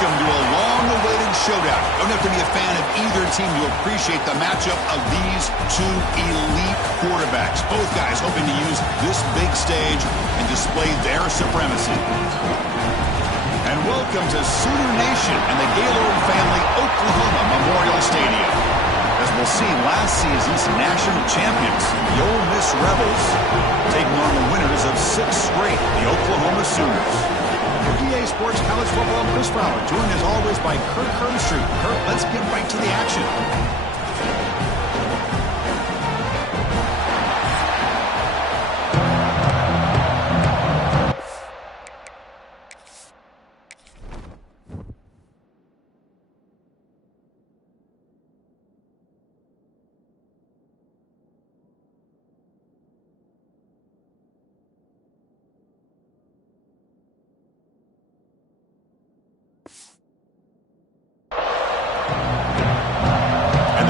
Welcome to a long-awaited showdown. You don't have to be a fan of either team to appreciate the matchup of these two elite quarterbacks. Both guys hoping to use this big stage and display their supremacy. And welcome to Sooner Nation and the Gaylord Family Oklahoma Memorial Stadium. As we'll see, last season's national champions, the Ole Miss Rebels, taking on the winners of 6 straight, the Oklahoma Sooners. For EA Sports College Football, Chris Fowler, joined as always by Kurt Herbstreit. Kurt, let's get right to the action.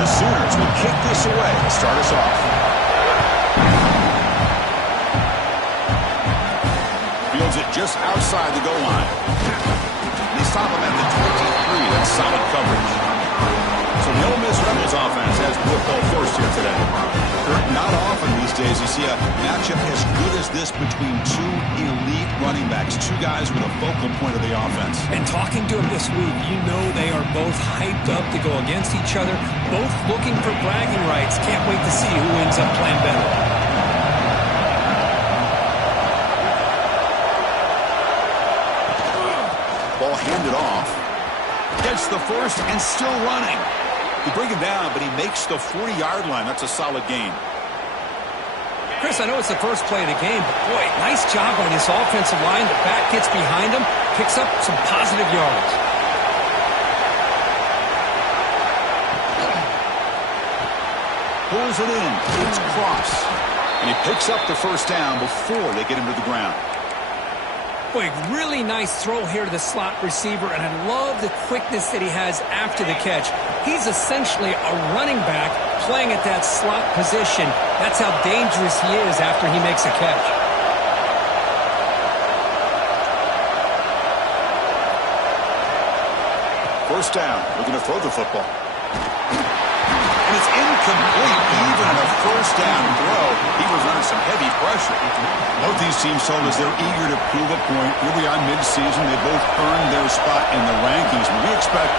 Sooners will kick this away to start us off. Fields it just outside the goal line. They stop him at the 23. That's solid coverage. So the Ole Miss Rebels offense has football first here today. Not often these days you see a matchup as good as this between two elite running backs, two guys with a focal point of the offense. And talking to them this week, you know they are both hyped up to go against each other, both looking for bragging rights. Can't wait to see who ends up playing better. Ball handed off. Gets the first and still running. You bring him down, but he makes the 40-yard line. That's a solid gain. Chris, I know it's the first play of the game, but boy, nice job on this offensive line. The back gets behind him, picks up some positive yards. Pulls it in. It's Cross. And he picks up the first down before they get him to the ground. Boy, really nice throw here to the slot receiver, and I love the quickness that he has after the catch. He's essentially a running back playing at that slot position. That's how dangerous he is after he makes a catch. First down, looking to throw the football. And it's incomplete. Even on a first down throw, he was under some heavy pressure. Both these teams told us they're eager to prove a point. Here we are mid-season. They both earned their spot in the rankings. But we expect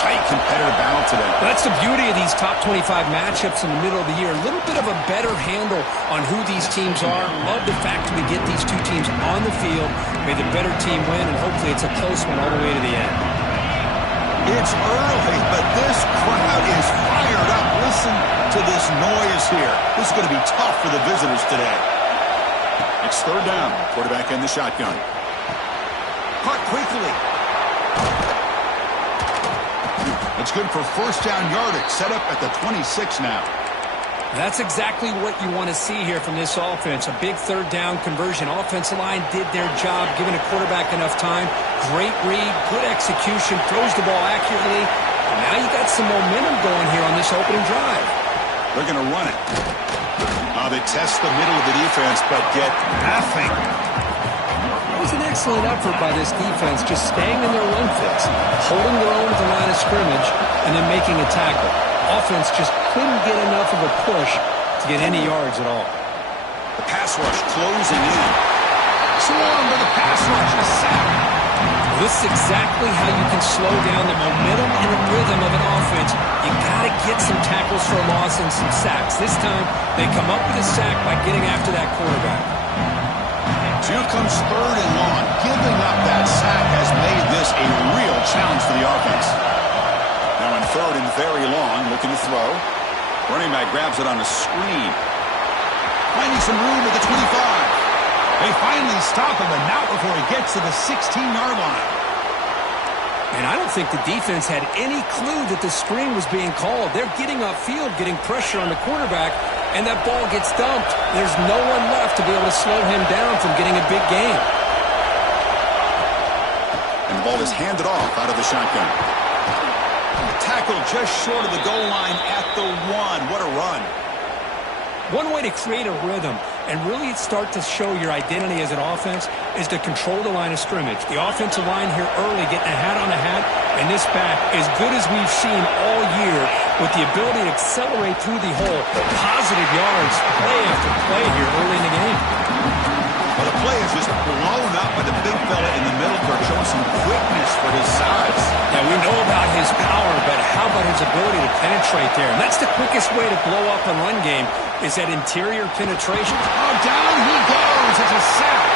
tight competitive battle today. That's the beauty of these top 25 matchups in the middle of the year. A little bit of a better handle on who these teams are. Love the fact that we get these two teams on the field. May the better team win, and hopefully it's a close one all the way to the end. It's early, but this crowd is fired up. Listen to this noise here. This is going to be tough for the visitors today. It's third down. Quarterback in the shotgun. Caught quickly. It's good for first down yardage. Set up at the 26 now. That's exactly what you want to see here from this offense. A big third down conversion. Offensive line did their job, giving a quarterback enough time. Great read, good execution, throws the ball accurately. And now you got some momentum going here on this opening drive. They're going to run it. They test the middle of the defense, but get nothing. It was an excellent effort by this defense, just staying in their run fits, holding their own at the line of scrimmage, and then making a tackle. Offense just couldn't get enough of a push to get any yards at all. The pass rush closing in. Swarm to the pass rush, a sack. This is exactly how you can slow down the momentum and the rhythm of an offense. You got to get some tackles for a loss and some sacks. This time, they come up with a sack by getting after that quarterback. So here comes third and long. Giving up that sack has made this a real challenge for the offense. Now in third and very long, looking to throw. Running back grabs it on a screen. Finding some room at the 25. They finally stop him, and not before he gets to the 16-yard line. And I don't think the defense had any clue that the screen was being called. They're getting upfield, getting pressure on the quarterback, and that ball gets dumped. There's no one left to be able to slow him down from getting a big gain. And the ball is handed off out of the shotgun. Tackle just short of the goal line at the 1. What a run. One way to create a rhythm and really start to show your identity as an offense is to control the line of scrimmage. The offensive line here early getting a hat on a hat, and this back, as good as we've seen all year, with the ability to accelerate through the hole, positive yards, play after play here early in the game. Well, the play is just blown up by the big fella in the middle, Kirk, showing some quickness for his size. Yeah, we know about his power, but how about his ability to penetrate there? And that's the quickest way to blow up a run game, is that interior penetration. Oh, down he goes. It's a sack.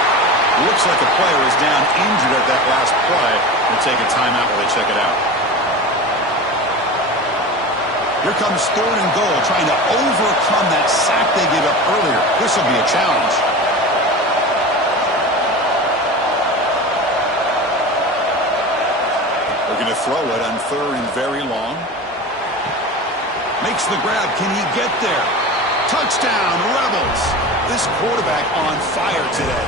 Looks like a player is down injured at that last play. We'll take a timeout while they check it out. Here comes third and goal, trying to overcome that sack they gave up earlier. This will be a challenge. They're going to throw it on third and very long. Makes the grab. Can he get there? Touchdown, Rebels. This quarterback on fire today.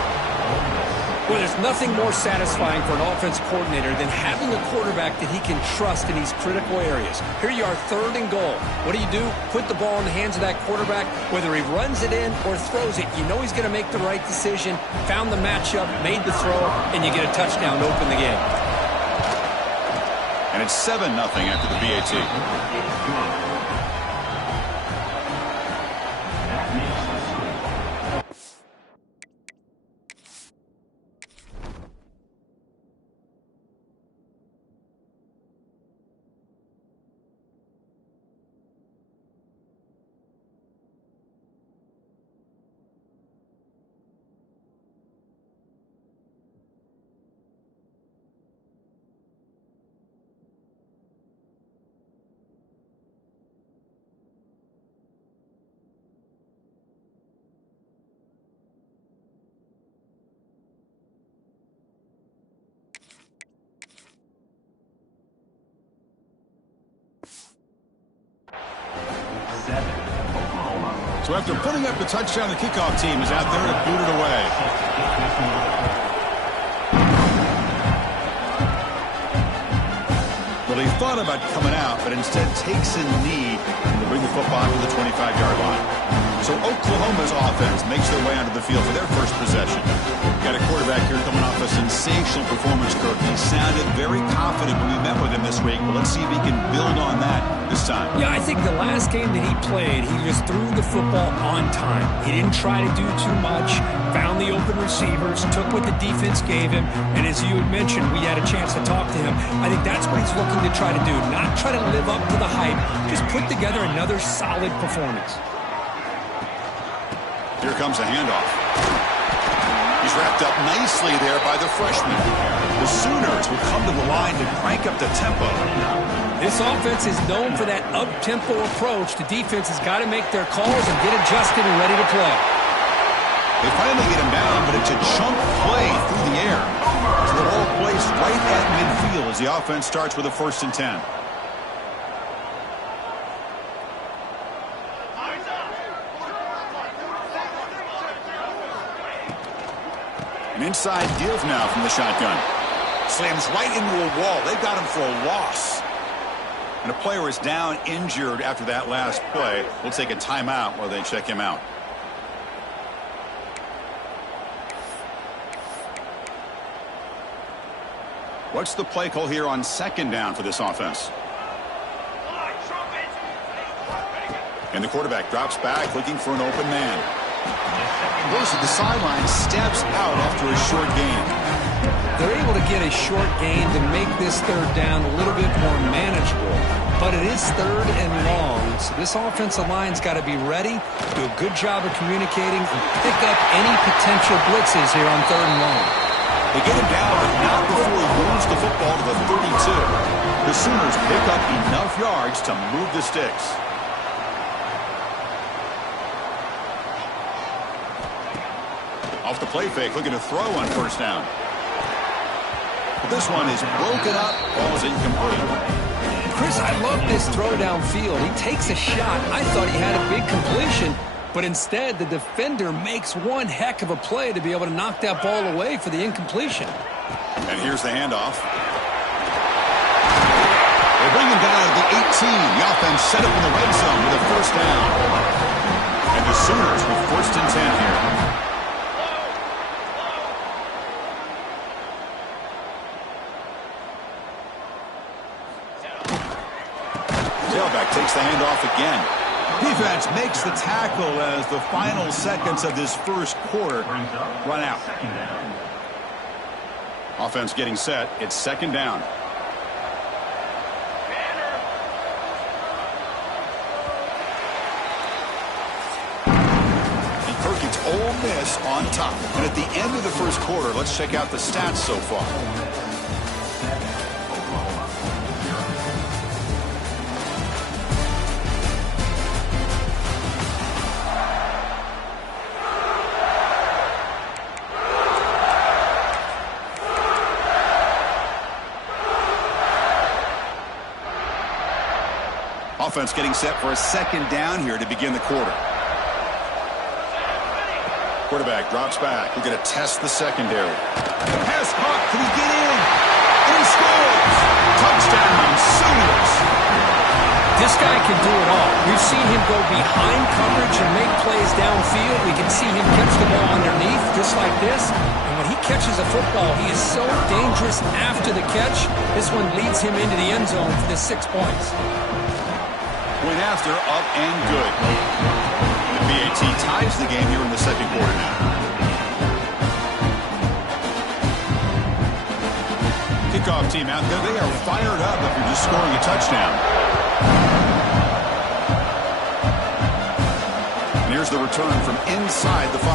Well, there's nothing more satisfying for an offense coordinator than having a quarterback that he can trust in these critical areas. Here you are, third and goal. What do? Put the ball in the hands of that quarterback. Whether he runs it in or throws it, you know he's going to make the right decision. Found the matchup, made the throw, and you get a touchdown to open the game. And it's 7-0 after the BAT. So after putting up the touchdown, the kickoff team is out there to boot it away. Well, he thought about coming out, but instead takes a knee to bring the football to the 25-yard line. So Oklahoma's offense makes their way onto the field for their first possession. Got a quarterback here coming off a sensational performance, Kirk. He sounded very confident when we met with him this week. Well, let's see if he can build on that this time. Yeah, I think the last game that he played, he just threw the football on time. He didn't try to do too much, found the open receivers, took what the defense gave him, and as you had mentioned, we had a chance to talk to him. I think that's what he's looking to try to do, not try to live up to the hype, just put together another solid performance. Here comes a handoff. He's wrapped up nicely there by the freshman. The Sooners will come to the line to crank up the tempo. This offense is known for that up-tempo approach. The defense has got to make their calls and get adjusted and ready to play. They finally get him down, but it's a chunk play through the air. So the ball placed right at midfield as the offense starts with a 1st and 10. An inside give now from the shotgun. Slams right into a wall. They've got him for a loss. And a player is down injured after that last play. We'll take a timeout while they check him out. What's the play call here on 2nd down for this offense? And the quarterback drops back looking for an open man. Goes to the sideline, steps out after a short gain. They're able to get a short gain to make this 3rd down a little bit more manageable. But it is 3rd and long, so this offensive line's got to be ready, do a good job of communicating, and pick up any potential blitzes here on 3rd and long. They get him down, but not before he moves the football to the 32. The Sooners pick up enough yards to move the sticks. Off the play fake, looking to throw on 1st down. But this one is broken up. Ball is incomplete. Chris, I love this throw downfield. He takes a shot. I thought he had a big completion, but instead the defender makes one heck of a play to be able to knock that ball away for the incompletion. And here's the handoff. They bring him down at the 18. The offense set up in the red zone with a 1st down. And the Sooners with 1st and 10 here. takes the handoff again. Defense makes the tackle as the final seconds of this first quarter run out. Offense getting set. It's second down. And Kirk, it's Ole Miss on top. And at the end of the first quarter, let's check out the stats so far. Offense getting set for a second down here to begin the quarter. Quarterback drops back. We're going to test the secondary. Pass caught. Can he get in? And he scores! Touchdown, Sooners! This guy can do it all. We've seen him go behind coverage and make plays downfield. We can see him catch the ball underneath, just like this. And when he catches a football, he is so dangerous after the catch. This one leads him into the end zone for the 6 points. Point after, up and good. The BAT ties the game here in the second quarter now. Kickoff team out there. They are fired up if you're just scoring a touchdown. And here's the return from inside the 5.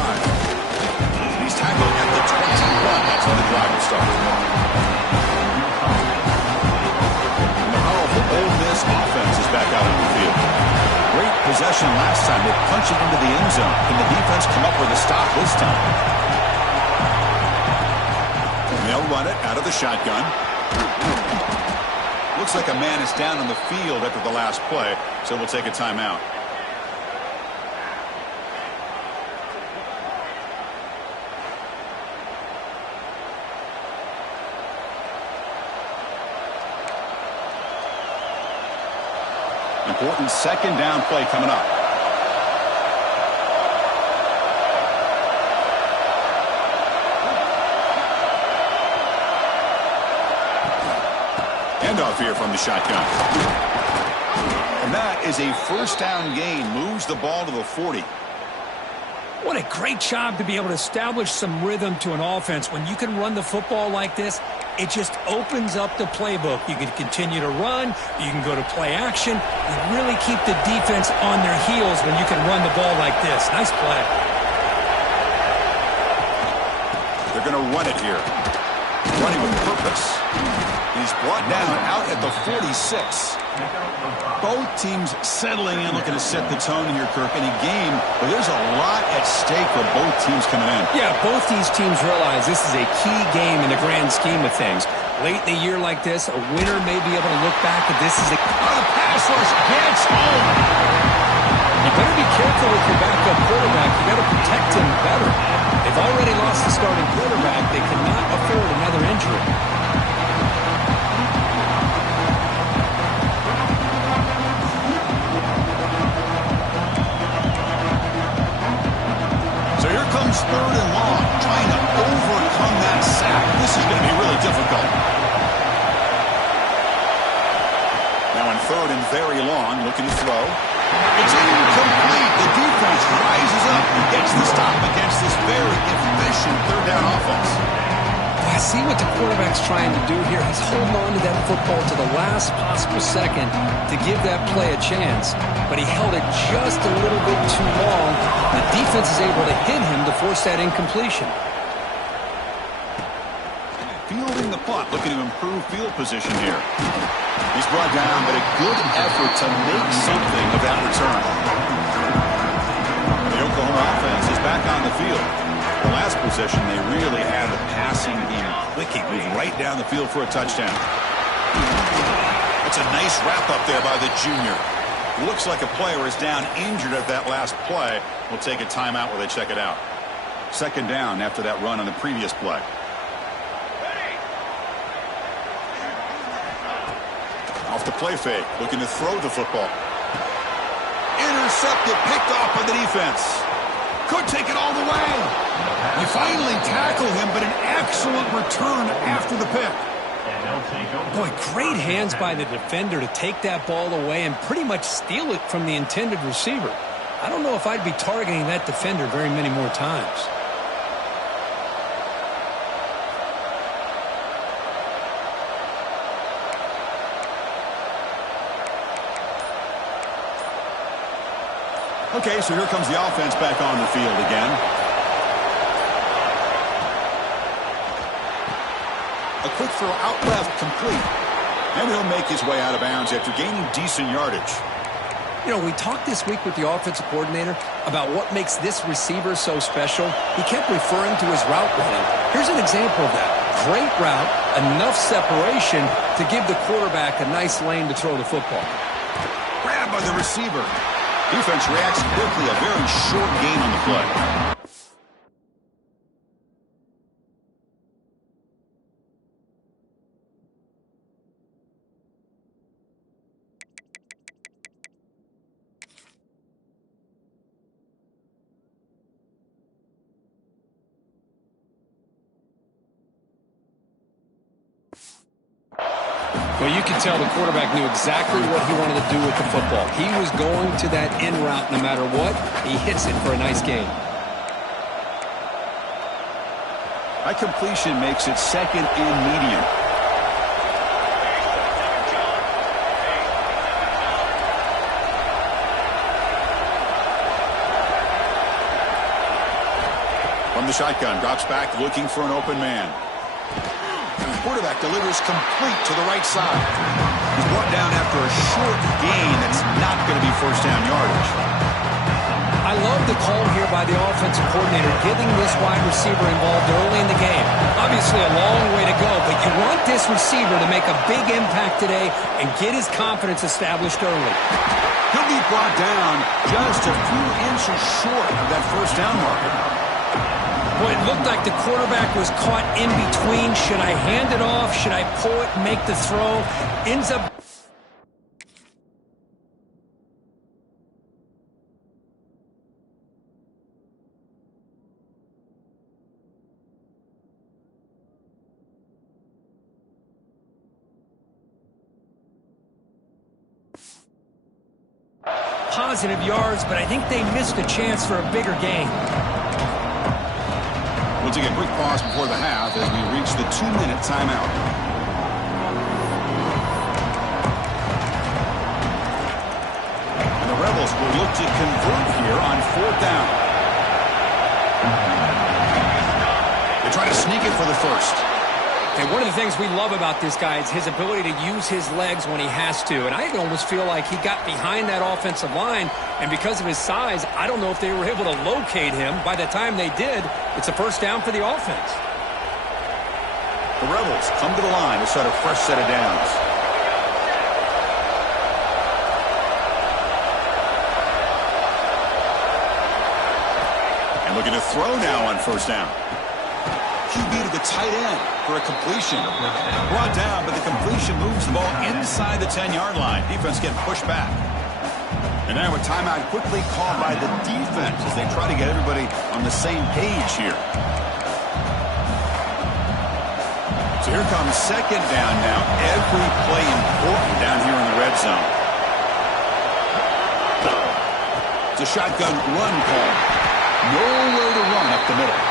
He's tackled at the 21. That's when the drive will start. Ole Miss offense is back out on the field. Great possession last time. They punch it into the end zone. Can the defense come up with a stop this time? And they'll run it out of the shotgun. Looks like a man is down on the field after the last play, so we'll take a timeout. Important second down play coming up. Handoff here from the shotgun. And that is a first down gain. Moves the ball to the 40. What a great job to be able to establish some rhythm to an offense. When you can run the football like this, it just opens up the playbook. You can continue to run. You can go to play action. You really keep the defense on their heels when you can run the ball like this. Nice play. They're going to run it here. Running with purpose. He's brought down out at the 46. Both teams settling in, looking to set the tone here, Kirk, in a game where there's a lot at stake for both teams coming in. Yeah, both these teams realize this is a key game in the grand scheme of things. Late in the year like this, a winner may be able to look back at this as a... Oh, the pass rush gets home. You better be careful with your backup quarterback. You got to protect him better. They've already lost the starting quarterback. They cannot afford another injury. Third and long, trying to overcome that sack. This is going to be really difficult. Now in third and very long, looking to throw. It's incomplete. The defense rises up and gets the stop against this very efficient third down offense. I see what the quarterback's trying to do here. He's holding on to that football to the last possible second to give that play a chance. But he held it just a little bit too long. The defense is able to hit him to force that incompletion. Fielding the punt, looking to improve field position here. He's brought down, but a good effort to make something of that return. The Oklahoma offense is back on the field. The last possession, they really had the passing game clicking. Moved right down the field for a touchdown. It's a nice wrap-up there by the junior. Looks like a player is down injured at that last play. We'll take a timeout where they check it out. Second down after that run on the previous play. Off the play fake, looking to throw the football. Intercepted, picked off by the defense. Could take it all the way. You finally tackle him, but an excellent return after the pick. Boy, great hands by the defender to take that ball away and pretty much steal it from the intended receiver. I don't know if I'd be targeting that defender very many more times. Okay, so here comes the offense back on the field again. A quick throw out left, complete. And he'll make his way out of bounds after gaining decent yardage. You know, we talked this week with the offensive coordinator about what makes this receiver so special. He kept referring to his route running. Here's an example of that. Great route, enough separation to give the quarterback a nice lane to throw the football. Grabbed by the receiver. Defense reacts quickly, a very short gain on the play. Well, you can tell the quarterback knew exactly what he wanted to do with the football. He was going to that in route no matter what. He hits it for a nice gain. That completion makes it second and medium. From the shotgun, drops back looking for an open man. Quarterback delivers complete to the right side. He's brought down after a short gain that's not going to be first down yardage. I love the call here by the offensive coordinator, getting this wide receiver involved early in the game. Obviously a long way to go, but you want this receiver to make a big impact today and get his confidence established early. He'll be brought down just a few inches short of that first down marker. Well, it looked like the quarterback was caught in between. Should I hand it off? Should I pull it and make the throw? Ends up... Positive yards, but I think they missed a chance for a bigger gain. We'll take a quick pause before the half as we reach the 2-minute timeout. And the Rebels will look to convert here on fourth down. They try to sneak it for the first. And one of the things we love about this guy is his ability to use his legs when he has to. And I almost feel like he got behind that offensive line, and because of his size, I don't know if they were able to locate him. By the time they did, it's a first down for the offense. The Rebels come to the line to set a fresh set of downs. And looking to throw now on first down. QB to the tight end for a completion. Brought down, but the completion moves the ball inside the 10-yard line. Defense getting pushed back. And now a timeout quickly called by the defense as they try to get everybody on the same page here. So here comes second down now. Every play important down here in the red zone. It's a shotgun run call. Nowhere to run up the middle.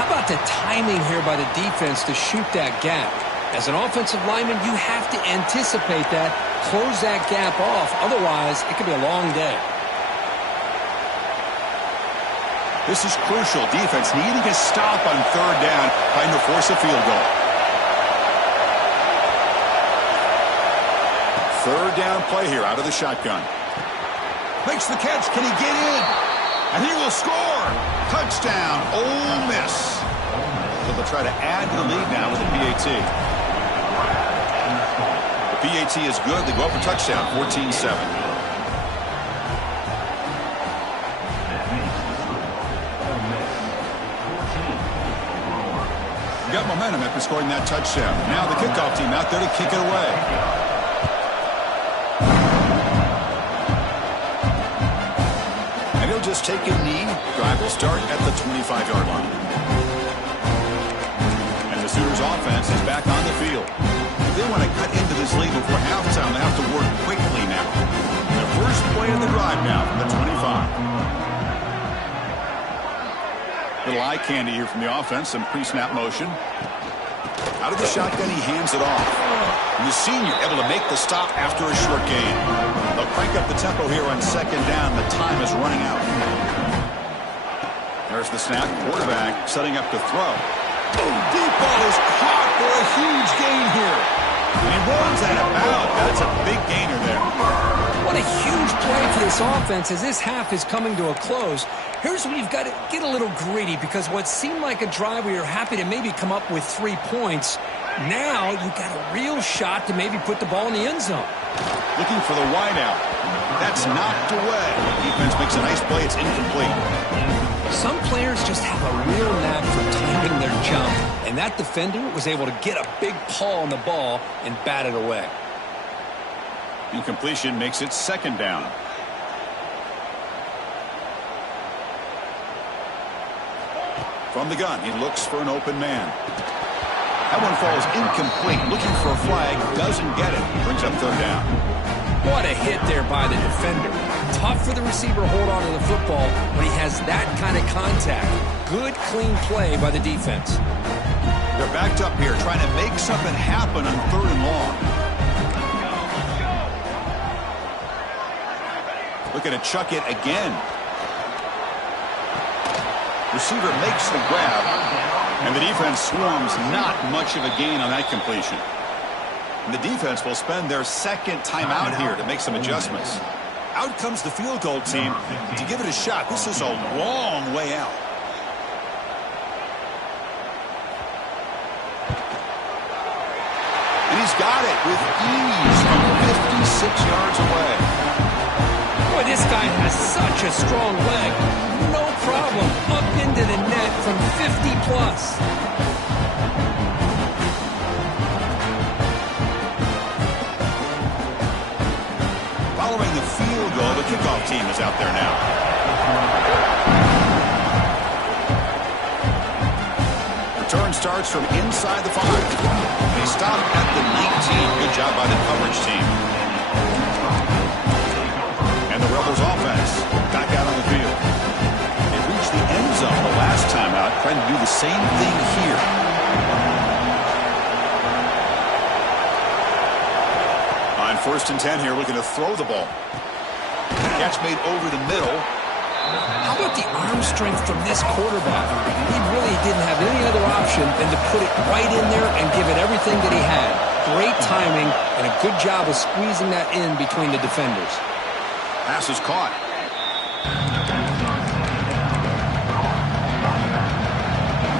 How about the timing here by the defense to shoot that gap? As an offensive lineman, you have to anticipate that, close that gap off. Otherwise, it could be a long day. This is crucial. Defense needing a stop on third down, trying to force a field goal. Third down play here out of the shotgun. Makes the catch. Can he get in? And he will score. Touchdown, Ole Miss. So they'll try to add to the lead now with the PAT. The PAT is good. They go up a touchdown, 14-7. Got momentum after scoring that touchdown. Now the kickoff team out there to kick it away. Just take a knee. Drive will start at the 25-yard line. And the Sooners offense is back on the field. If they want to cut into this lead before halftime, they have to work quickly now. The first play of the drive now from the 25. Little eye candy here from the offense. Some pre-snap motion. Out of the shotgun, he hands it off. And the senior able to make the stop after a short gain. They'll crank up the tempo here on second down. The time is running out. There's the snap. Quarterback setting up to throw. Oh, deep ball is caught for a huge gain here. And he runs out of bounds. That's a big gainer there. What a huge play for this offense as this half is coming to a close. Here's where you've got to get a little greedy, because what seemed like a drive where you're happy to maybe come up with 3 points, now you've got a real shot to maybe put the ball in the end zone. Looking for the wideout. That's knocked away. Defense makes a nice play. It's incomplete. Some players just have a real knack for timing their jump, and that defender was able to get a big paw on the ball and bat it away. Incompletion makes it second down. From the gun, he looks for an open man. That one falls incomplete. Looking for a flag, doesn't get it. Brings up third down. What a hit there by the defender. Tough for the receiver to hold on to the football when he has that kind of contact. Good, clean play by the defense. They're backed up here, trying to make something happen on third and long. Looking to chuck it again. Receiver makes the grab, and the defense swarms. Not much of a gain on that completion. And the defense will spend their second timeout here to make some adjustments. Out comes the field goal team to give it a shot. This is a long way out. And he's got it with ease from 56 yards away. Boy, this guy has such a strong leg. No problem. Up into the net from 50 plus. Following the field goal, the kickoff team is out there now. Return starts from inside the 5. They stop at the 19. Good job by the coverage team. And the Rebels offense back out on the field. They reached the end zone the last time out, trying to do the same thing here. On 1st and 10 here, looking to throw the ball. Catch made over the middle. How about the arm strength from this quarterback? He really didn't have any other option than to put it right in there and give it everything that he had. Great timing and a good job of squeezing that in between the defenders. Pass is caught.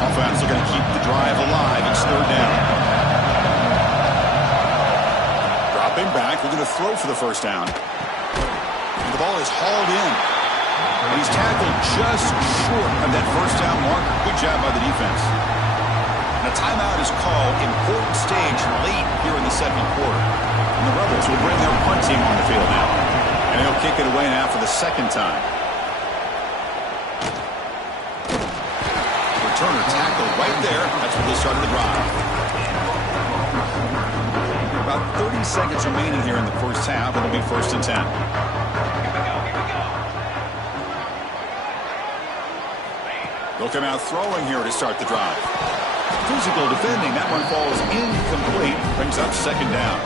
Offense looking to keep the drive alive. It's third down. Dropping back, looking to throw for the first down. And the ball is hauled in. And he's tackled just short of that first down marker. Good job by the defense. And a timeout is called. Important stage late here in the second quarter. And the Rebels will bring their punt team on the field now. And they'll kick it away now for the second time. Returner tackled right there. That's where they started the drive. About 30 seconds remaining here in the first half. It'll be 1st and 10. They'll come out throwing here to start the drive. Physical defending. That one falls incomplete. Brings up second down.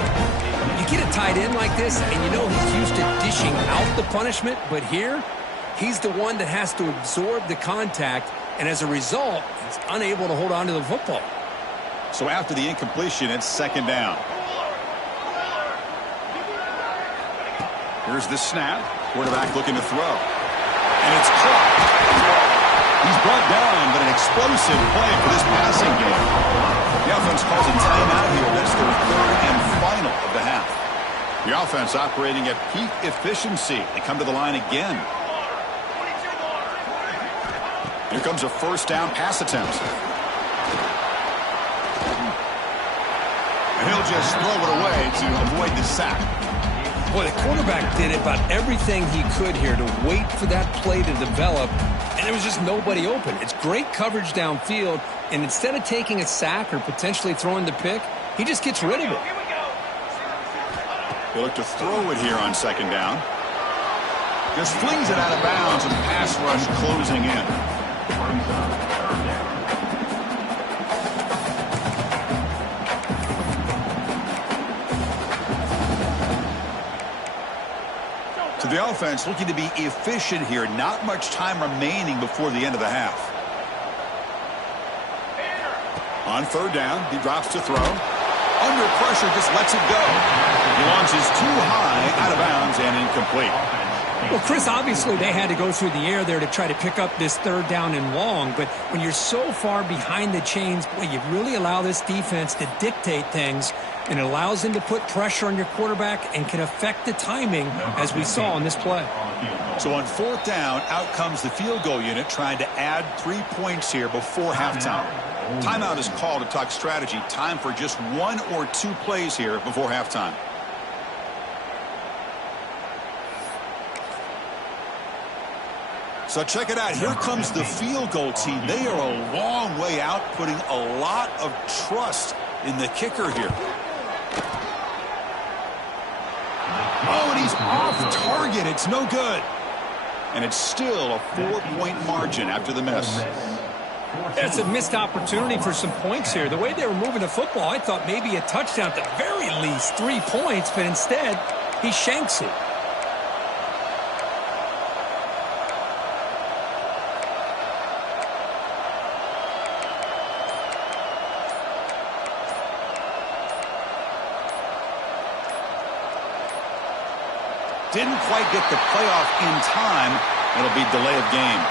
You get a tight end like this, and you know he's used to dishing out the punishment, but here, he's the one that has to absorb the contact, and as a result, he's unable to hold on to the football. So after the incompletion, it's second down. Here's the snap. Quarterback looking to throw. And it's caught. He's brought down, but an explosive play for this passing game. The offense calls a timeout here. That's their third and final of the half. The offense operating at peak efficiency. They come to the line again. Here comes a first down pass attempt. And he'll just throw it away to avoid the sack. Boy, the quarterback did about everything he could here to wait for that play to develop, and there was just nobody open. It's great coverage downfield, and instead of taking a sack or potentially throwing the pick, he just gets rid of it. They look to throw it here on second down. Just flings it out of bounds, and pass rush closing in. So the offense looking to be efficient here. Not much time remaining before the end of the half. On third down, he drops to throw. Under pressure, just lets it go. He launches too high, out of bounds, and incomplete. Well, Chris, obviously they had to go through the air there to try to pick up this third down and long, but when you're so far behind the chains, boy, you really allow this defense to dictate things, and it allows them to put pressure on your quarterback and can affect the timing, as we saw on this play. So on fourth down, out comes the field goal unit trying to add 3 points here before halftime. Timeout is called to talk strategy. Time for just 1 or 2 plays here before halftime. So check it out. Here comes the field goal team. They are a long way out, putting a lot of trust in the kicker here. Oh, and he's off target. It's no good. And it's still a 4-point margin after the miss. That's a missed opportunity for some points here. The way they were moving the football, I thought maybe a touchdown at the very least, 3 points, but instead he shanks it. Didn't quite get the playoff in time. It'll be delay of game.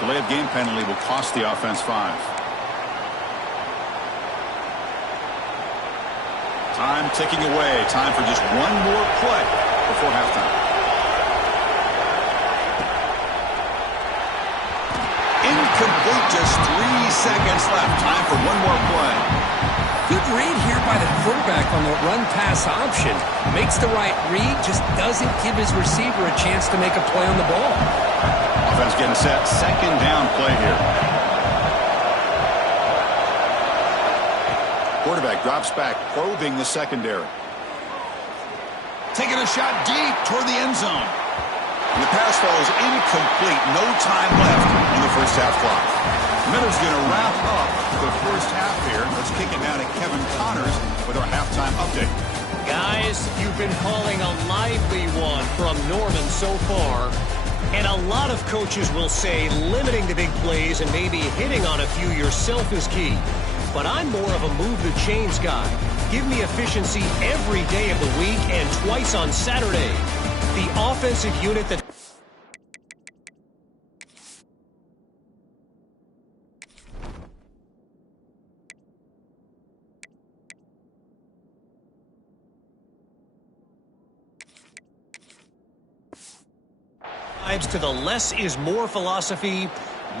Delay of game penalty will cost the offense 5. Time ticking away. Time for just 1 more play before halftime. Incomplete, just 3 seconds left. Time for 1 more play. Good read here by the quarterback on the run-pass option. Makes the right read, just doesn't give his receiver a chance to make a play on the ball. Offense getting set. Second down play here. Quarterback drops back, probing the secondary. Taking a shot deep toward the end zone. And the pass falls incomplete. No time left in the first half clock. Miller's going to wrap up the first half here. Let's kick it down to Kevin Connors with our halftime update. Guys, you've been calling a lively one from Norman so far. And a lot of coaches will say limiting the big plays and maybe hitting on a few yourself is key. But I'm more of a move the chains guy. Give me efficiency every day of the week and twice on Saturday. The offensive unit that to the less is more philosophy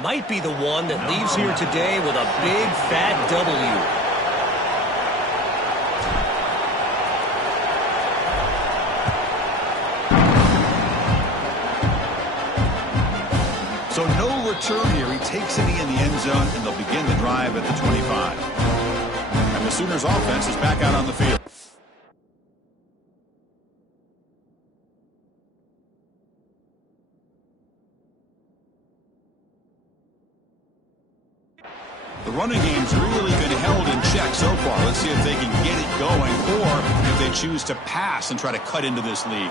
might be the one that leaves here today with a big fat W. So no return here. He takes it in the end zone, and they'll begin the drive at the 25. And the Sooners offense is back out on the field. The running game's really been held in check so far. Let's see if they can get it going, or if they choose to pass and try to cut into this lead.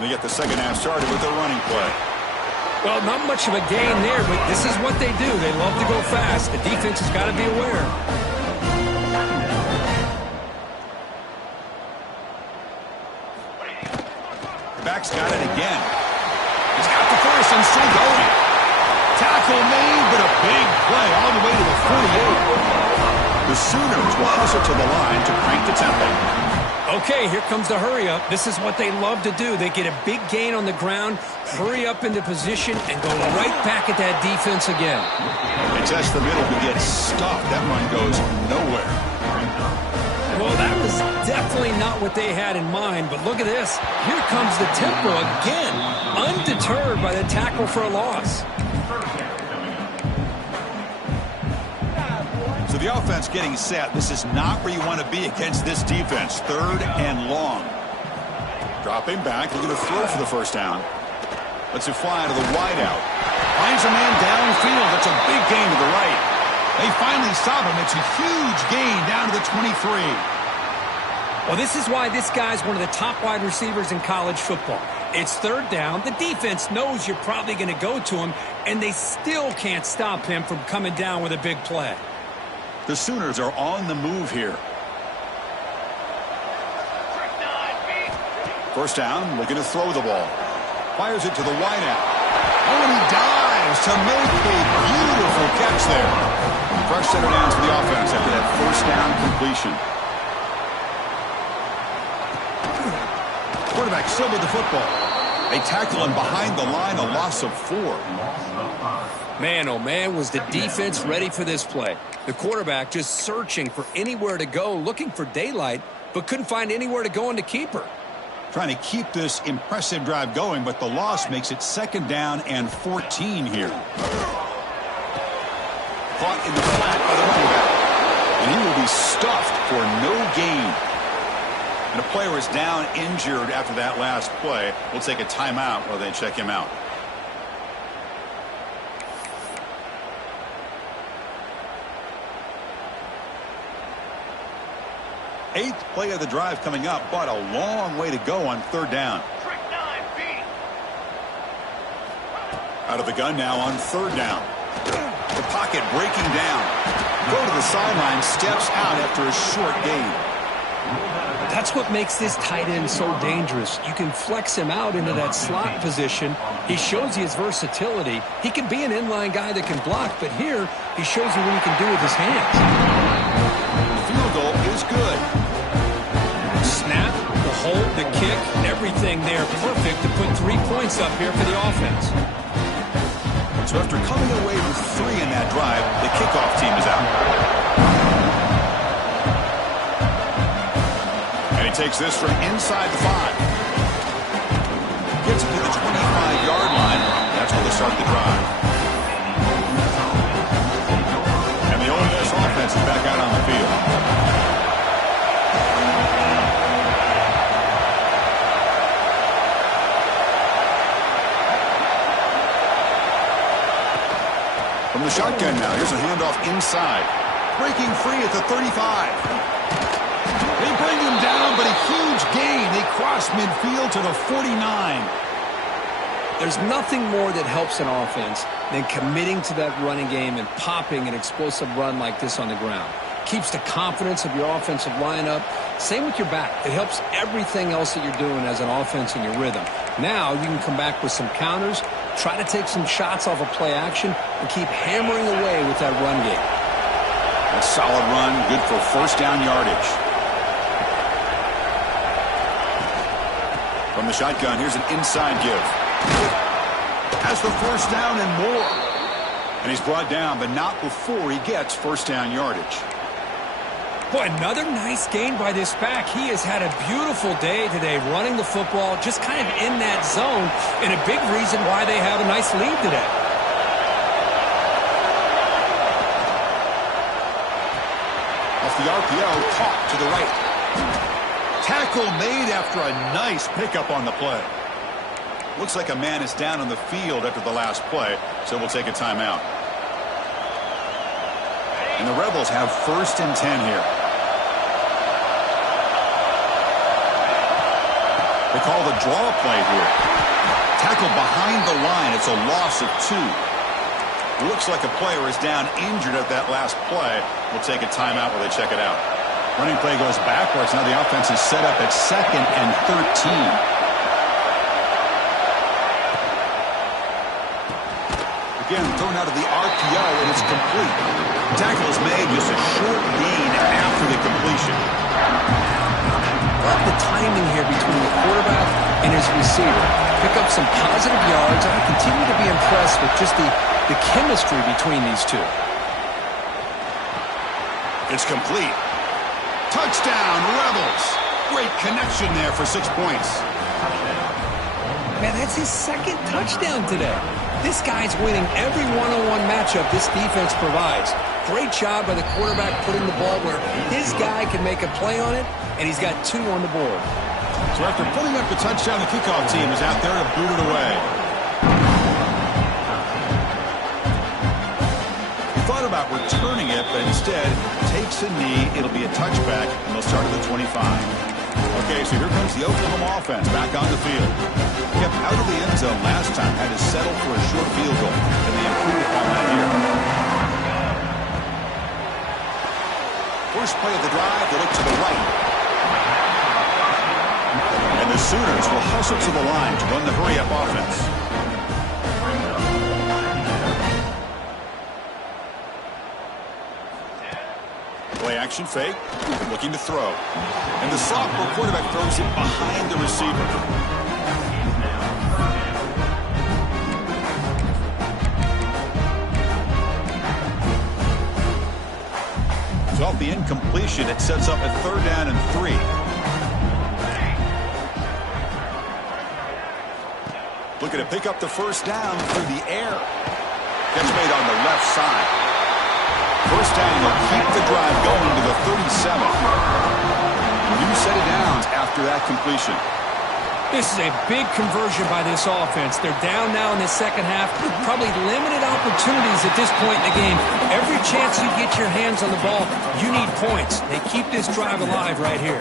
They get the second half started with their running play. Well, not much of a gain there, but this is what they do. They love to go fast. The defense has got to be aware. The back's got it again. He's got the first and still going. Tackle made, but a big play all the way to the 48. The Sooners will hustle to the line to crank the tempo. Okay, here comes the hurry up. This is what they love to do. They get a big gain on the ground, hurry up into position, and go right back at that defense again. They test the middle, but gets stuffed. That run goes nowhere. Well, that was definitely not what they had in mind, but look at this. Here comes the tempo again, undeterred by the tackle for a loss. So the offense getting set. This is not where you want to be against this defense. 3rd and long. Dropping back, looking to throw for the first down. Lets it fly to the wideout. Finds a man downfield. That's a big gain to the right. They finally stop him. It's a huge gain down to the 23. Well, this is why this guy's one of the top wide receivers in college football. It's 3rd down. The defense knows you're probably going to go to him, and they still can't stop him from coming down with a big play. The Sooners are on the move here. First down, looking to throw the ball. Fires it to the wideout. Oh, and he dives to make a beautiful catch there. Fresh center down to the offense after that first down completion. Quarterback still with the football. They tackle him behind the line, a loss of 4. Man, oh man, was the defense ready for this play. The quarterback just searching for anywhere to go, looking for daylight, but couldn't find anywhere to go into keeper. Trying to keep this impressive drive going, but the loss makes it 2nd down and 14 here. Caught in the flat by the running back. And he will be stuffed for no gain. And a player is down injured after that last play. We'll take a timeout while they check him out. Eighth play of the drive coming up, but a long way to go on 3rd down. Out of the gun now on 3rd down. The pocket breaking down. Go to the sideline, steps out after a short gain. That's what makes this tight end so dangerous. You can flex him out into that slot position. He shows you his versatility. He can be an inline guy that can block, but here he shows you what he can do with his hands. The field goal is good. Snap, the hold, the kick, everything there perfect to put 3 points up here for the offense. So after coming away with 3 in that drive, the kickoff team is out. And he takes this from inside the 5. Gets it to the 25-yard line. That's where they start the drive. And the Ole Miss offense is back out on the field. From the shotgun now, here's a handoff inside. Breaking free at the 35. They bring him down, but a huge gain. They cross midfield to the 49. There's nothing more that helps an offense than committing to that running game and popping an explosive run like this on the ground. Keeps the confidence of your offensive lineup. Same with your back. It helps everything else that you're doing as an offense in your rhythm. Now you can come back with some counters, try to take some shots off of play action, and keep hammering away with that run game. A solid run, good for first down yardage. From the shotgun, here's an inside give. Has the first down and more. And he's brought down, but not before he gets first down yardage. Boy, another nice gain by this back. He has had a beautiful day today running the football, just kind of in that zone, and a big reason why they have a nice lead today. Off the RPO, caught to the right. Tackle made after a nice pickup on the play. Looks like a man is down on the field after the last play, so we'll take a timeout. And the Rebels have first and 10 here. They call the draw play here. Tackle behind the line. It's a loss of 2. Looks like a player is down injured at that last play. We'll take a timeout while they check it out. Running play goes backwards. Now the offense is set up at 2nd and 13. Again, thrown out of the RPO, and it's complete. Tackle is made, just a short gain after the completion. love the timing here between the quarterback and his receiver. Pick up some positive yards, and I continue to be impressed with just the chemistry between these two. It's complete. Touchdown, Rebels. Great connection there for 6 points. Man, that's his second touchdown today. This guy's winning every one-on-one matchup this defense provides. Great job by the quarterback putting the ball where his guy can make a play on it, and he's got 2 on the board. So after putting up the touchdown, the kickoff team is out there to boot it away. He thought about returning it, but instead takes a knee. It'll be a touchback, and they'll start at the 25. Okay, so here comes the Oklahoma offense back on the field. Kept out of the end zone last time, had to settle for a short field goal, and they improved upon that here. First play of the drive, they look to the right. And the Sooners will hustle to the line to run the hurry-up offense. Play action fake, looking to throw. And the sophomore quarterback throws it behind the receiver. So off the incompletion, it sets up a 3rd down and 3. Looking to pick up the first down through the air. Catch made on the left side. First down, they'll keep the drive going to the 37. New set of downs after that completion. This is a big conversion by this offense. They're down now in the second half. Probably limited opportunities at this point in the game. Every chance you get your hands on the ball, you need points. They keep this drive alive right here.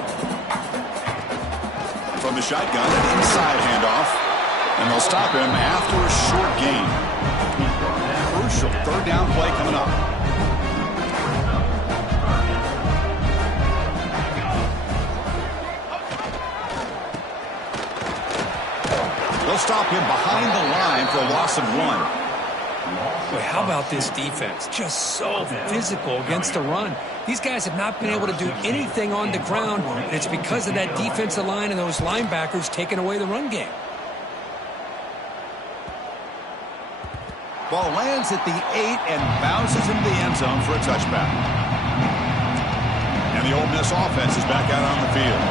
From the shotgun, an inside handoff. And they'll stop him after a short gain. Crucial 3rd down play coming up. They'll stop him behind the line for a loss of 1. Boy, how about this defense? Just so physical against the run. These guys have not been able to do anything on the ground, and it's because of that defensive line and those linebackers taking away the run game. Ball lands at the 8 and bounces into the end zone for a touchback. And the Ole Miss offense is back out on the field.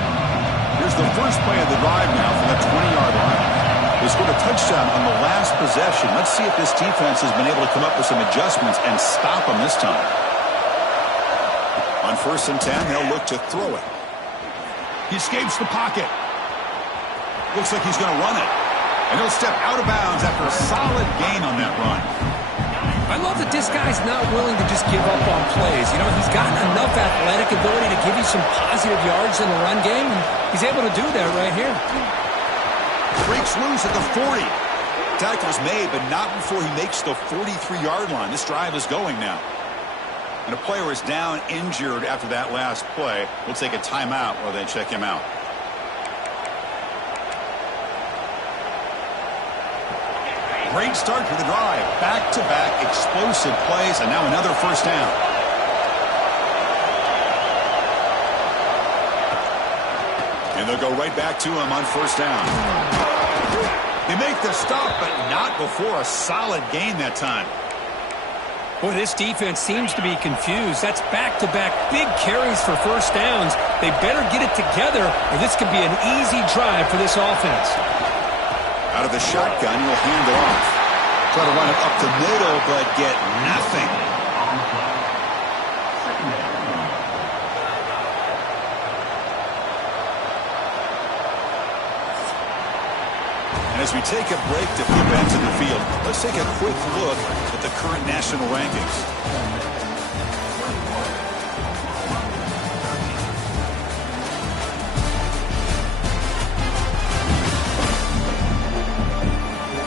Here's the first play of the drive now from the 20-yard line. They scored a touchdown on the last possession. Let's see if this defense has been able to come up with some adjustments and stop them this time. On 1st and 10, they'll look to throw it. He escapes the pocket. Looks like he's going to run it. And he'll step out of bounds after a solid gain on that run. I love that this guy's not willing to just give up on plays. You know, he's got enough athletic ability to give you some positive yards in the run game, and he's able to do that right here. Breaks loose at the 40. Tackle's made, but not before he makes the 43-yard line. This drive is going now. And a player is down injured after that last play. We'll take a timeout while they check him out. Great start for the drive. Back-to-back explosive plays, and now another first down. And they'll go right back to him on 1st down. They make the stop, but not before a solid gain that time. Boy, this defense seems to be confused. That's back-to-back big carries for first downs. They better get it together, or this could be an easy drive for this offense. Out of the shotgun, he'll hand it off. Try to run it up the middle, but get nothing. And as we take a break to flip into the field, let's take a quick look at the current national rankings.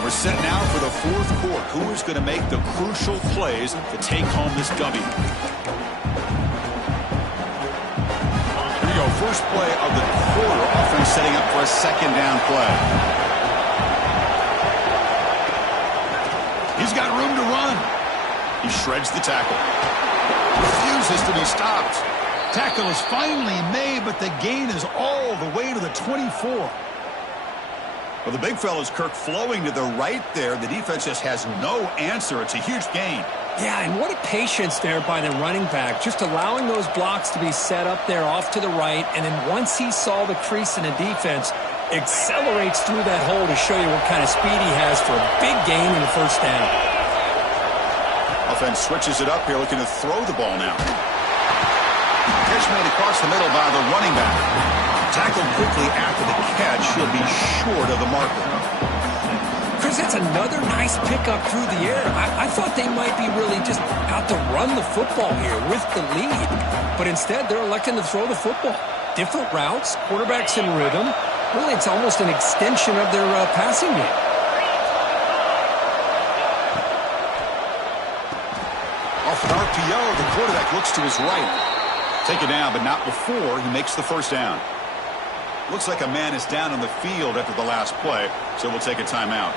We're set now for the 4th quarter. Who is going to make the crucial plays to take home this W? Here we go. First play of the quarter. Offense setting up for a 2nd down play. He's got room to run. He shreds the tackle. Refuses to be stopped. Tackle is finally made, but the gain is all the way to the 24. Well, the big fella's Kirk flowing to the right there. The defense just has no answer. It's a huge gain. Yeah, and what a patience there by the running back, just allowing those blocks to be set up there off to the right, and then once he saw the crease in the defense, accelerates through that hole to show you what kind of speed he has for a big gain in the first down. Offense switches it up here, looking to throw the ball now. Catch made across the middle by the running back. Tackled quickly after the catch. He'll be short of the marker. Chris, that's another nice pickup through the air. I thought they might be really just out to run the football here with the lead. But instead, they're electing to throw the football. Different routes, quarterbacks in rhythm. Really, it's almost an extension of their passing game. Off an RPO, the quarterback looks to his right. Take it down, but not before he makes the first down. Looks like a man is down on the field after the last play, so we'll take a timeout.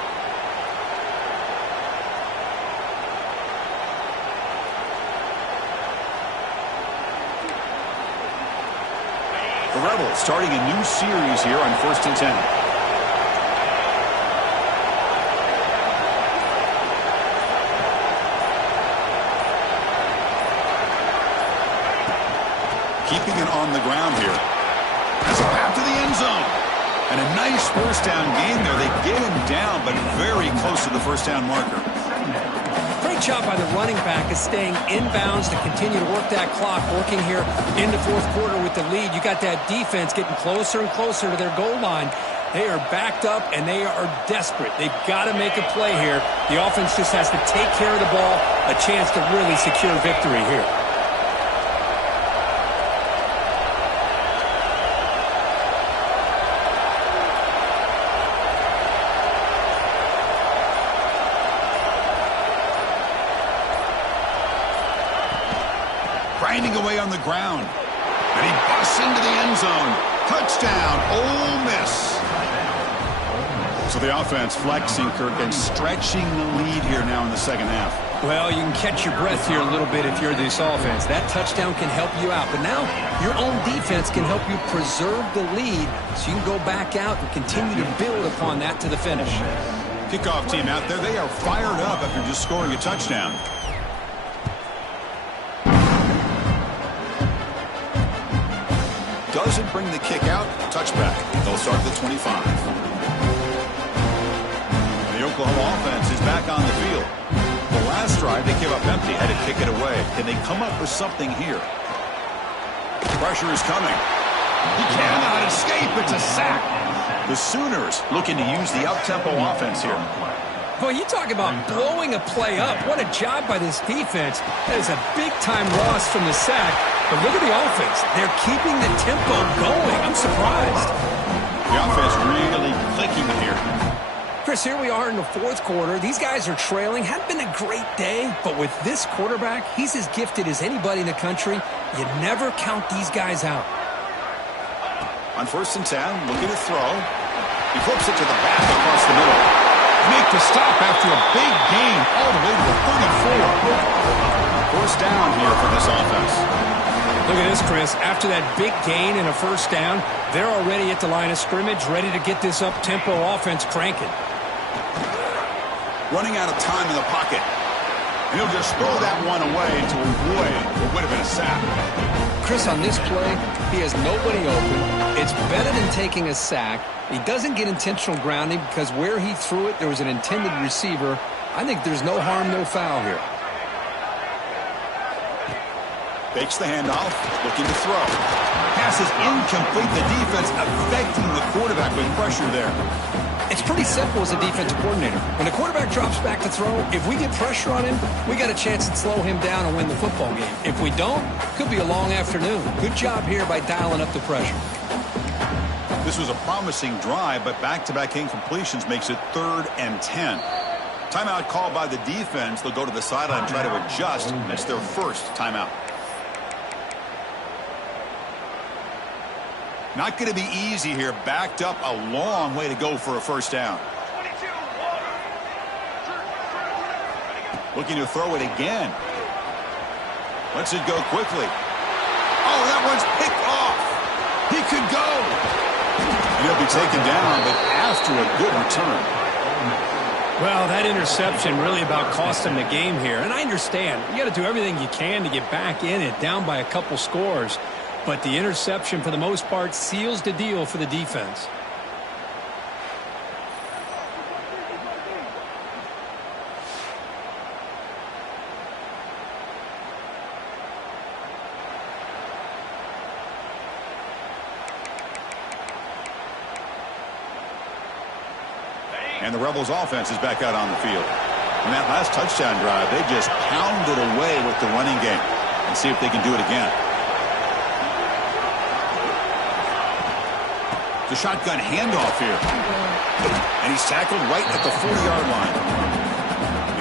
The Rebels starting a new series here on 1st and 10. Keeping it on the ground here. Has a path to the end zone. And a nice first down gain there. They get him down, but very close to the first down marker. Great job by the running back is staying inbounds to continue to work that clock, working here in the fourth quarter with the lead. You got that defense getting closer and closer to their goal line. They are backed up, and they are desperate. They've got to make a play here. The offense just has to take care of the ball, a chance to really secure victory here. Grinding away on the ground. And he busts into the end zone. Touchdown, Ole Miss. So the offense flexing, Kirk, and stretching the lead here now in the second half. Well, you can catch your breath here a little bit if you're this offense. That touchdown can help you out. But now your own defense can help you preserve the lead so you can go back out and continue to build upon that to the finish. Kickoff team out there. They are fired up after just scoring a touchdown. Doesn't bring the kick out. Touchback. They'll start at the 25. The Oklahoma offense is back on the field. The last drive, they came up empty, had to kick it away. Can they come up with something here? Pressure is coming. He cannot escape. It's a sack. The Sooners looking to use the up-tempo offense here. Boy, you talk about blowing a play up. What a job by this defense. That is a big-time loss from the sack. But look at the offense. They're keeping the tempo going. I'm surprised. The offense really clicking here. Chris, here we are in the fourth quarter. These guys are trailing. Hadn't been a great day, but with this quarterback, he's as gifted as anybody in the country. You never count these guys out. On 1st and 10, looking to throw. He flips it to the back across the middle. Make the stop after a big gain all the way to the 34. First down here for this offense. Look at this, Chris. After that big gain and a first down, they're already at the line of scrimmage, ready to get this up-tempo offense cranking. Running out of time in the pocket. And he'll just throw that one away to avoid what would have been a sack. Chris, on this play, he has nobody open. It's better than taking a sack. He doesn't get intentional grounding because where he threw it, there was an intended receiver. I think there's no harm, no foul here. Fakes the handoff, looking to throw. Pass is incomplete. The defense affecting the quarterback with pressure there. It's pretty simple as a defensive coordinator. When the quarterback drops back to throw, if we get pressure on him, we got a chance to slow him down and win the football game. If we don't, could be a long afternoon. Good job here by dialing up the pressure. This was a promising drive, but back-to-back incompletions makes it 3rd and 10. Timeout called by the defense. They'll go to the sideline and try to adjust. It's their first timeout. Not going to be easy here. Backed up a long way to go for a first down. Looking to throw it again. Lets it go quickly. Oh, that one's picked off. He could go. And he'll be taken down, but after a good return. Well, that interception really about cost him the game here. And I understand. You got to do everything you can to get back in it, down by a couple scores. But the interception, for the most part, seals the deal for the defense. And the Rebels offense is back out on the field. In that last touchdown drive, they just pounded away with the running game. And see if they can do it again. The shotgun handoff here. And he's tackled right at the 40-yard line.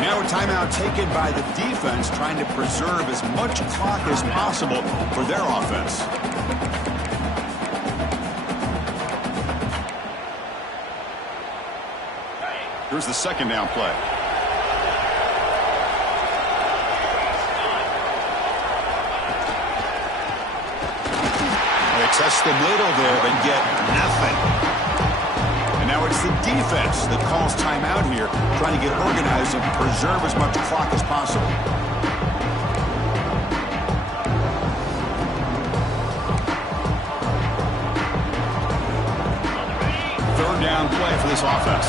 Now a timeout taken by the defense, trying to preserve as much clock as possible for their offense. Here's the second down play. They test the middle there, but get nothing. And now it's the defense that calls timeout here, trying to get organized and preserve as much clock as possible. Third down play for this offense.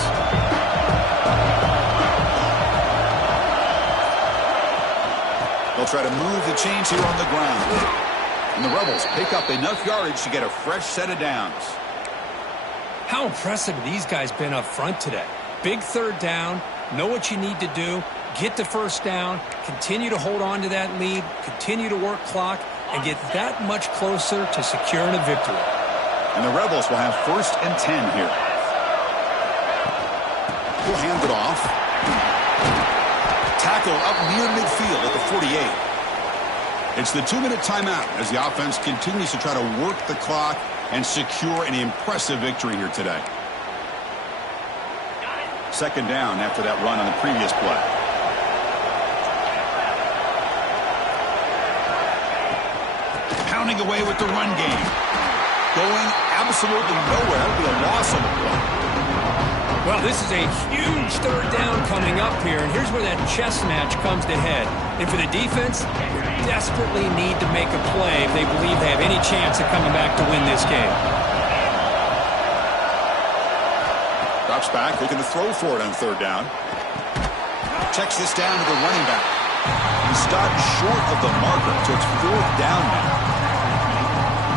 They'll try to move the chains here on the ground. And the Rebels pick up enough yardage to get a fresh set of downs. How impressive have these guys been up front today? Big third down, know what you need to do, get the first down, continue to hold on to that lead, continue to work clock, and get that much closer to securing a victory. And the Rebels will have 1st and 10 here. We'll hand it off. Tackle up near midfield at the 48. It's the 2-minute timeout as the offense continues to try to work the clock and secure an impressive victory here today. Second down after that run on the previous play. Pounding away with the run game. Going absolutely nowhere. It'll be a loss on the play. Well, this is a huge third down coming up here, and here's where that chess match comes to head. And for the defense, they desperately need to make a play if they believe they have any chance of coming back to win this game. Drops back, looking to throw for it on third down. Checks this down to the running back. He stopped short of the marker, so it's 4th down now.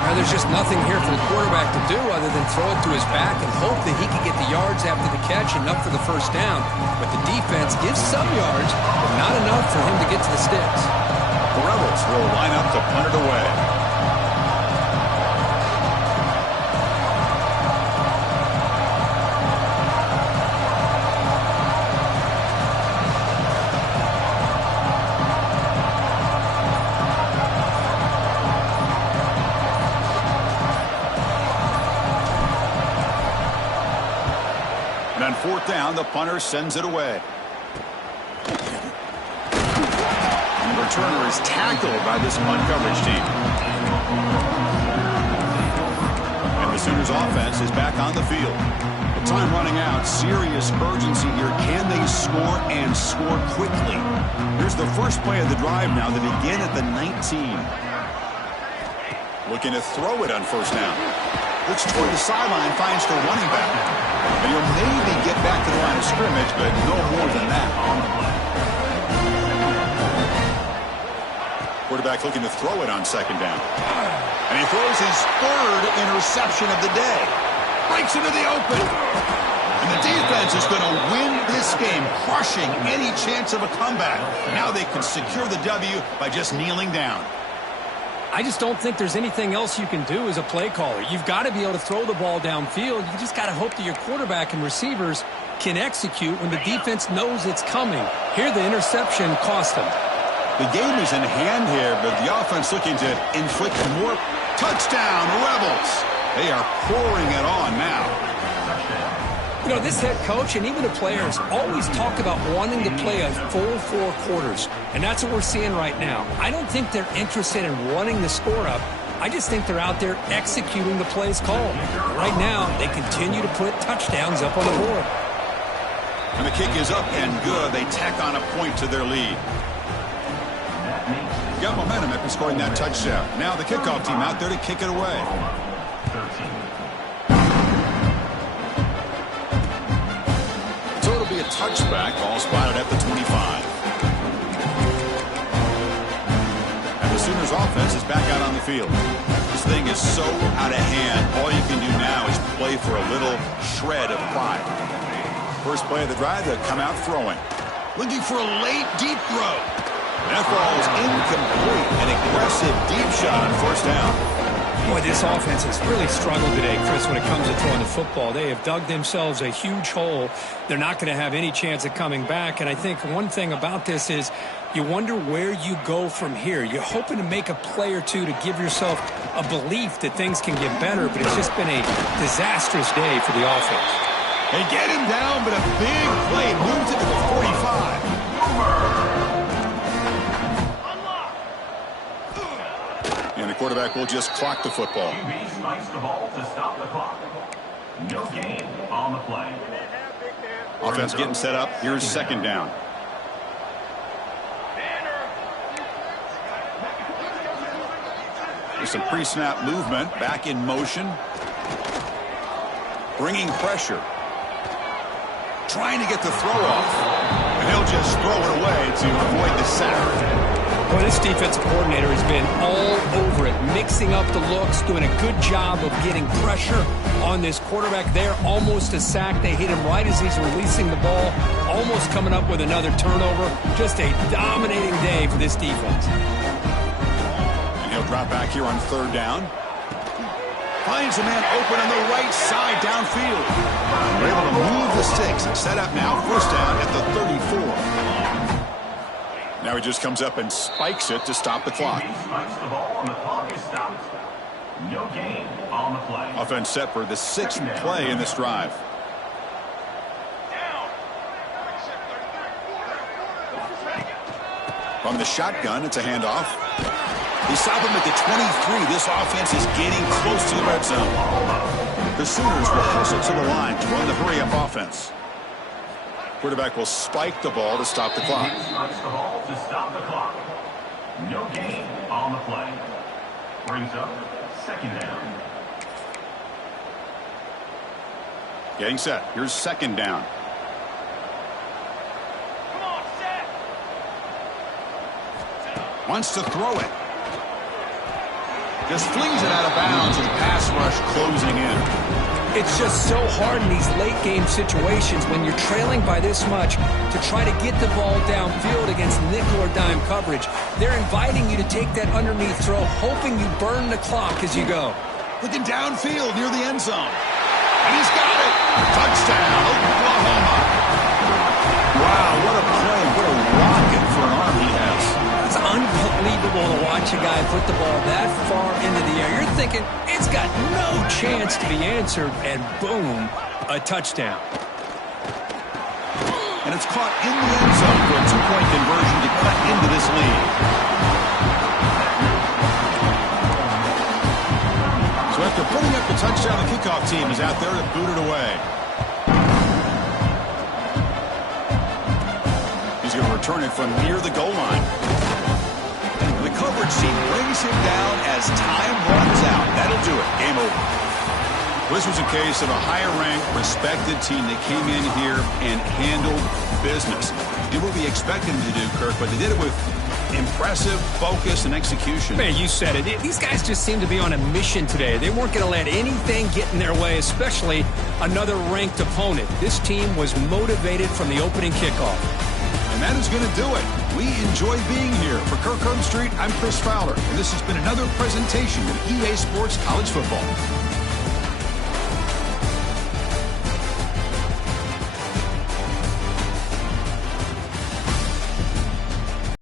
Now, there's just nothing here for the quarterback to do other than throw it to his back and hope that he can get the yards after the catch enough for the first down. But the defense gives some yards, but not enough for him to get to the sticks. The Rebels will line up to punt it away. And on 4th down, the punter sends it away. And the returner is tackled by this punt coverage team. And the Sooners offense is back on the field. With time running out, serious urgency here. Can they score and score quickly? Here's the first play of the drive now. They begin at the 19. Looking to throw it on first down. Looks toward the sideline, finds the running back. And he'll maybe get back to the line of scrimmage, but no more than that. Quarterback looking to throw it on second down. And he throws his 3rd interception of the day. Breaks into the open. And the defense is going to win this game, crushing any chance of a comeback. Now they can secure the W by just kneeling down. I just don't think there's anything else you can do as a play caller. You've got to be able to throw the ball downfield. You just got to hope that your quarterback and receivers can execute when the defense knows it's coming. Here, the interception cost them. The game is in hand here, but the offense looking to inflict more. Touchdown, Rebels. They are pouring it on now. You know, this head coach and even the players always talk about wanting to play a full 4 quarters, and that's what we're seeing right now. I don't think they're interested in running the score up. I just think they're out there executing the plays called. Right now, they continue to put touchdowns up on the board. And the kick is up and good. They tack on a point to their lead. Got momentum after scoring that touchdown. Now the kickoff team out there to kick it away. So it'll be a touchback, all spotted at the 25. And the Sooners offense is back out on the field. This thing is so out of hand. All you can do now is play for a little shred of pride. First play of the drive, they'll come out throwing. Looking for a late deep throw. That ball is incomplete. An aggressive deep shot on first down. Boy, this offense has really struggled today, Chris, when it comes to throwing the football. They have dug themselves a huge hole. They're not going to have any chance of coming back. And I think one thing about this is you wonder where you go from here. You're hoping to make a play or two to give yourself a belief that things can get better, but it's just been a disastrous day for the offense. They get him down, but a big play moves it to the 45. And the quarterback will just clock the football. QB spikes the ball to stop the clock. No gain on the play. Offense getting set up. Here's second down. There's some pre-snap movement. Back in motion. Bringing pressure. Trying to get the throw off. And he'll just throw it away to avoid the sack. Well, this defensive coordinator has been all over it, mixing up the looks, doing a good job of getting pressure on this quarterback there. Almost a sack. They hit him right as he's releasing the ball, almost coming up with another turnover. Just a dominating day for this defense. And he'll drop back here on third down. Finds a man open on the right side downfield. They're able to move the sticks and set up now first down at the 34. Now he just comes up and spikes it to stop the clock. He spikes the ball and the clock is stopped. No gain on the play. Offense set for the sixth play in this drive. From the shotgun, it's a handoff. They stop him at the 23. This offense is getting close to the red zone. The Sooners will hustle to the line to run the hurry-up offense. Quarterback will spike the ball to stop the clock. Spikes the ball to stop the clock. No gain on the play. Brings up second down. Getting set. Here's second down. Come on, set. Wants to throw it. Just flings it out of bounds with pass rush closing in. It's just so hard in these late-game situations when you're trailing by this much to try to get the ball downfield against nickel or dime coverage. They're inviting you to take that underneath throw, hoping you burn the clock as you go. Looking downfield near the end zone. And he's got it. Touchdown, Oklahoma. Wow, what a play. What a rocket for an arm he has. It's unbelievable to watch a guy put the ball that far into the air. You're thinking it's got no chance to be answered, and boom, a touchdown. And it's caught in the end zone for a two-point conversion to cut into this lead. So after putting up the touchdown, the kickoff team is out there to boot it away. He's going to return it from near the goal line. The coverage team brings him down as time runs out. That'll do it. Game over. This was a case of a higher-ranked, respected team that came in here and handled business. Did what we expected them to do, Kirk, but they did it with impressive focus and execution. Man, you said it. These guys just seem to be on a mission today. They weren't going to let anything get in their way, especially another ranked opponent. This team was motivated from the opening kickoff. And that is going to do it. We enjoy being here. For Kirk Street, I'm Chris Fowler, and this has been another presentation of EA Sports College Football.